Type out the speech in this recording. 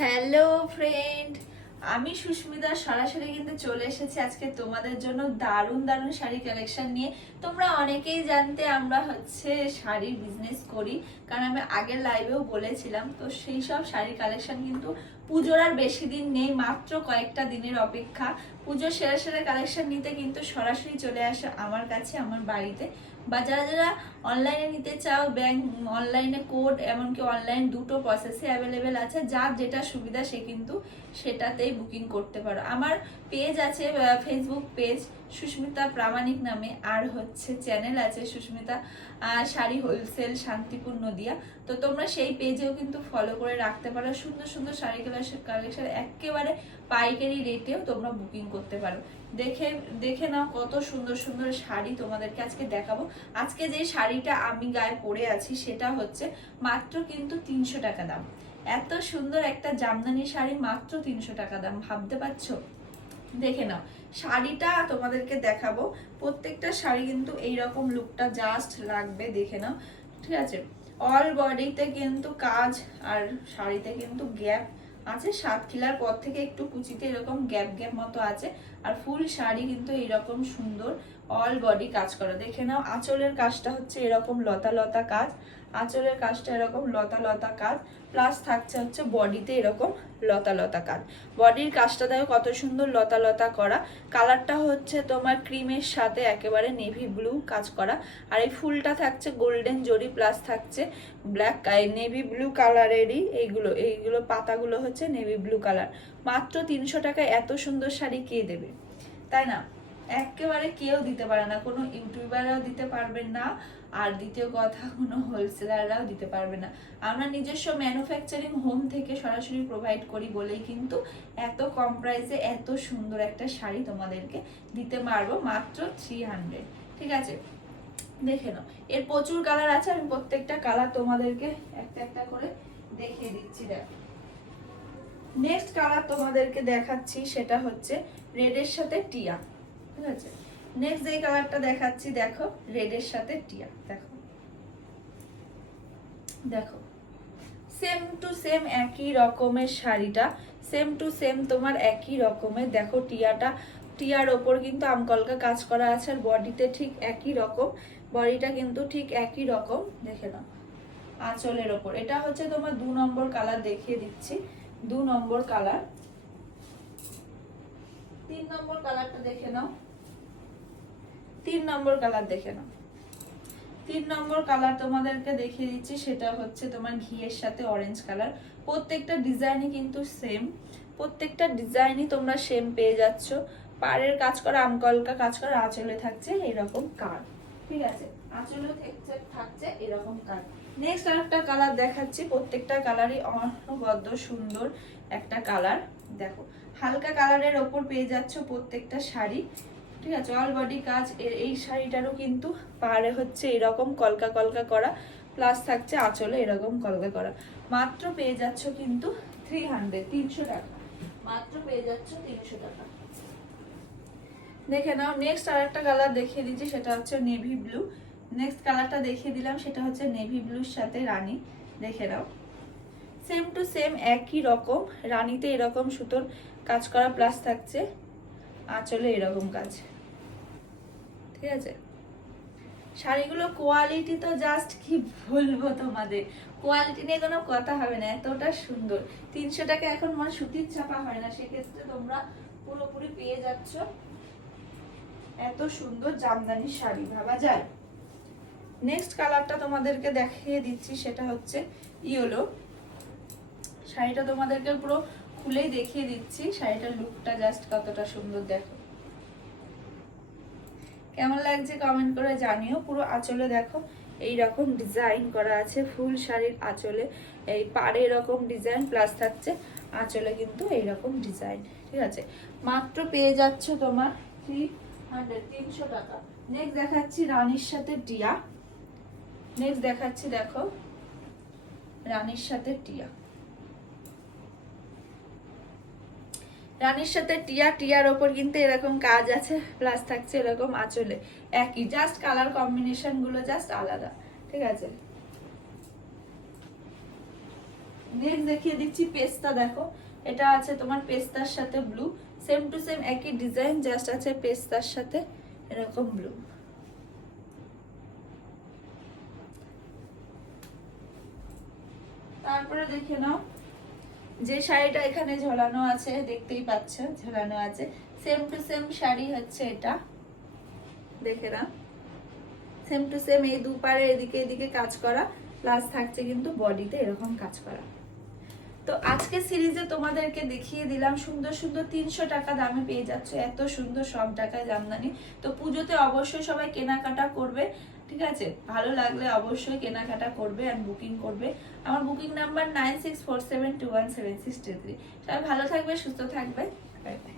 Hello friend, আমি সুস্মিতা সরাসরি কিন্তু চলে এসেছি আজকে তোমাদের জন্য দারুণ দারুণ শাড়ি কালেকশন নিয়ে। তোমরা অনেকেই জানতে আমরা শাড়ির বিজনেস করি, কারণ আমি আগের লাইভেও বলেছিলাম। তো সেই সব শাড়ি কালেকশন কিন্তু পুজোর আর বেশি দিন নেই, মাত্র কয়েকটা দিনের অপেক্ষা। পুজোর সেরা সেরা কালেকশন নিতে কিন্তু সরাসরি চলে আসে আমার কাছে, আমার বাড়িতে। বা যারা যারা অনলাইনে নিতে চাও, ব্যাংক অনলাইনে কোড এমনকি অনলাইন দুটো প্রসেসে অ্যাভেলেবেল আছে, যার যেটা সুবিধা সে কিন্তু সেটাতেই বুকিং করতে পারো। আমার পেজ আছে, ফেসবুক পেজ সুস্মিতা প্রামাণিক নামে, আর চ্যানেল আছে সুস্মিতা শাড়ি হোলসেল শান্তিপুর নদিয়া। তো তোমরা সেই পেজেও কিন্তু ফলো করে রাখতে পারো। সুন্দর সুন্দর শাড়ি কালেকশন একেবারে পাইকারি রেটেও তোমরা বুকিং করতে পারো। দেখে দেখে নাও কত সুন্দর সুন্দর শাড়ি তোমাদেরকে আজকে দেখাবো। আজকে যে শাড়িটা আমি গায়ে পরে আছি সেটা মাত্র কিন্তু 300 টাকা দাম। এত সুন্দর একটা জামদানি শাড়ি মাত্র 300 টাকা দাম, ভাবতে পারছো? দেখে নাও শাড়িটা তোমাদেরকে দেখাবো। প্রত্যেকটা শাড়ি কিন্তু এইরকম লুকটা জাস্ট লাগবে, দেখে নাও। ঠিক আছে, অল বডিতে কিন্তু কাজ, আর শাড়িতে কিন্তু গ্যাপ আছে। সাতখিলার পর থেকে একটু কুচিতে এরকম গ্যাপ গ্যাপ মতো আছে, আর ফুল শাড়ি কিন্তু এইরকম সুন্দর অল বডি কাজ করা। দেখে নাও আঁচলের কাজটা এরকম লতা লতা কাজ, আঁচলের কাজটা এরকম লতা লতা কাজ, প্লাস থাকছে বডিতে এরকম লতা লতা কাজ। বডির কাজটা দেখো কত সুন্দর লতা লতা করা। কালারটা তোমার ক্রিমের সাথে একেবারে নেভি ব্লু কাজ করা, আর এই ফুলটা থাকছে গোল্ডেন জরি, প্লাস থাকছে ব্ল্যাক নেভি ব্লু কালারেরই এইগুলো এইগুলো পাতাগুলো নেভি ব্লু কালার। মাত্র 300 টাকায় এত সুন্দর শাড়ি কে দেবে, তাই না? একেবারে কেউ দিতে পারে না, কোনো ইউটিউবাররাও দিতে পারবে না, আর দ্বিতীয় কথা কোনো হোলসেলাররাও দিতে পারবে না। আমরা নিজস্ব ম্যানুফ্যাকচারিং হোম থেকে সরাসরি প্রোভাইড করি বলেই কিন্তু এত কম প্রাইসে এত সুন্দর একটা শাড়ি তোমাদেরকে দিতে পারবো মাত্র 300। ঠিক আছে, দেখে নাও এর প্রচুর কালার আছে, আমি প্রত্যেকটা কালার তোমাদেরকে একটা একটা করে দেখিয়ে দিচ্ছি। দেখো নেক্সট কালার তোমাদেরকে দেখাচ্ছি, সেটা রেডের সাথে টিয়া। ঠিক আছে, নেক্সট যে কালারটা দেখাচ্ছি দেখো রেডের সাথে টিয়া। দেখো দেখো সেম টু সেম একই রকমের শাড়িটা, সেম টু সেম তোমার একই রকমের। দেখো টিয়ার ওপর কিন্তু আমকলকা কাজ করা আছে, আর বডিতে ঠিক একই রকম, বডিটা কিন্তু ঠিক একই রকম। দেখে নাও আঁচলের ওপর এটা তোমার 2 নম্বর কালার দেখিয়ে দিচ্ছি, 2 নম্বর কালার। 3 নম্বর কালারটা দেখে নাও, 3 নম্বর কালার দেখে নাও। 3 নম্বর কালার তোমাদেরকে দেখিয়ে দিচ্ছি, সেটা তোমার ঘিয়ের সাথে অরেঞ্জ কালার। প্রত্যেকটা ডিজাইনই কিন্তু সেম, প্রত্যেকটা ডিজাইনই তোমরা সেম পেয়ে যাচ্ছ। পাড়ের কাজ করা, আমকলকা কাজ করা, আঁচলে থাকছে এরকম কাজ। ঠিক আছে, আঁচলে থাকছে এরকম কাজ। নেক্সট আরেকটা কালার দেখাচ্ছি, প্রত্যেকটা কালারই অনবদ্য সুন্দর একটা কালার। দেখো হালকা কালারের ওপর পেয়ে যাচ্ছ প্রত্যেকটা শাড়ি। ঠিক আছে, অল বডি কাজ। এই শাড়িটারও কিন্তু পাড়ে এরকম কলকা কলকা করা, প্লাস থাকছে আঁচলে এরকম কলকা করা। মাত্র পেয়ে যাচ্ছ কিন্তু 300 টাকা, মাত্র পেয়ে যাচ্ছ 300 টাকা। দেখে নাও নেক্সট আরেকটা কালার দেখিয়ে দিচ্ছি, সেটা নেভি ব্লু। নেক্সট কালারটা দেখিয়ে দিলাম, সেটা নেভি ব্লুর সাথে রানী। দেখে নাও সেম টু সেম একই রকম, রানীতে এরকম সুতোর কাজ করা, প্লাস থাকছে আঁচলে এরকম কাজ। ঠিক আছে, শাড়িগুলো কোয়ালিটি তো জাস্ট কি বলবো তোমাদের, কোয়ালিটি নিয়ে কোনো কথা হবে না, এতটা সুন্দর। 300 টাকা এখন মানে সুতির ছাপা হয় না, সেক্ষেত্রে তোমরা পুরোপুরি পেয়ে যাচ্ছ এত সুন্দর জামদানি শাড়ি, ভাবা যায়? নেক্সট কালারটা তোমাদেরকে দেখিয়ে দিচ্ছি, সেটা ইয়েলো। শাড়িটা তোমাদেরকে পুরো খুলেই দেখিয়ে দিচ্ছি, শাড়িটার লুকটা জাস্ট কতটা সুন্দর। দেখো কেমন লাগছে কমেন্ট করে জানিও। পুরো আঁচলে দেখো এইরকম ডিজাইন করা আছে, ফুল শাড়ির আঁচলে এই পাড়ে এরকম ডিজাইন, প্লাস থাকছে আঁচলে কিন্তু এইরকম ডিজাইন। ঠিক আছে, মাত্র পেয়ে যাচ্ছ তোমার 300 টাকা। নেক্সট দেখাচ্ছি রানীর সাথে টিয়া। নেক্সট দেখাচ্ছি দেখো রানীর সাথে টিয়া। রানীর সাথে টিয়া, টিয়ার ওপর কিন্তু এরকম কাজ আছে, প্লাস থাকছে এরকম আঁচলে একই, জাস্ট কালার কম্বিনেশন গুলো জাস্ট আলাদা। ঠিক আছে, নেক্সট দেখিয়ে দিচ্ছি পেস্তা। দেখো এটা আছে তোমার পেস্তার সাথে ব্লু, সেম টু সেম একই ডিজাইন, জাস্ট আছে পেস্তার সাথে এরকম ব্লু। তারপরে দেখে নাও যে শাড়িটা এখানে ঝোলানো আছে, দেখতেই পাচ্ছ ঝোলানো আছে, সেম টু সেম শাড়ি হচ্ছে এটা। দেখে নাও সেম টু সেম, এই দুপারে এদিকে এদিকে কাজ করা, প্লাস থাকছে কিন্তু বডিতে এরকম কাজ করা। তো আজকে সিরিজে তোমাদেরকে দেখিয়ে দিলাম সুন্দর সুন্দর 300 টাকা দামে পেয়ে যাচ্ছে এত সুন্দর সব টাকায় জামদানি। তো পুজোতে অবশ্যই সবাই কেনাকাটা করবে, ঠিক আছে? ভালো লাগলে অবশ্যই কেনাকাটা করবে আর বুকিং করবে। আমার বুকিং নাম্বার 9647217623। সবাই ভালো থাকবে, সুস্থ থাকবে। Bye bye.